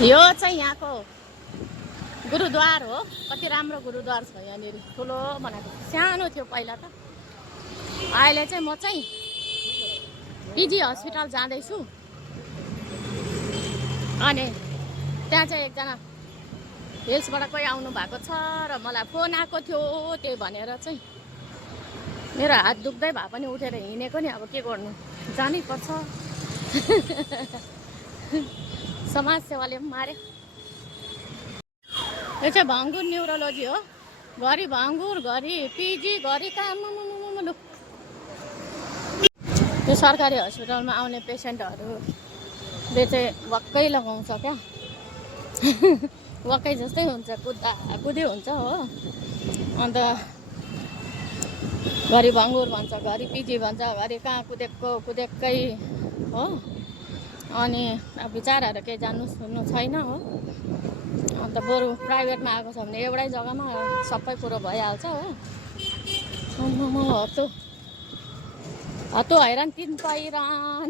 यो चाहिँ यहाँको गुरुद्वार हो। कति राम्रो गुरुद्वार छ यहाँनिर, ठुलो बनाएको। सानो थियो पहिला त। अहिले चाहिँ म चाहिँ पिजी हस्पिटल जाँदैछु। अनि त्यहाँ चाहिँ एकजना हिल्सबाट कोही आउनु भएको छ र मलाई फोन आएको थियो। त्यही भनेर चाहिँ मेरो हात दुख्दै भए पनि उठेर हिँडेको नि। अब के गर्नु, जानै पर्छ। समाज सेवाले पनि मार्यो। यो चाहिँ भङ्गुर न्युरोलोजी हो। घरि भङ्गुर, घरि पिजी, घरि काम। त्यो सरकारी हस्पिटलमा आउने पेसेन्टहरूले चाहिँ वाक्कै लगाउँछ क्या। वाक्कै जस्तै हुन्छ, कुद्दा कुदै हुन्छ हो। अन्त घरि भङ्गुर भन्छ, घरि पिजी भन्छ, घरि कहाँ कुदेकै हो। अनि अब बिचाराहरू केही जान्नु सुन्नु छैन हो। अन्त बरु प्राइभेटमा आएको छ भने एउटै जग्गामा सबै कुरो भइहाल्छ हो। हत्तु हैरान तिन पहिरन।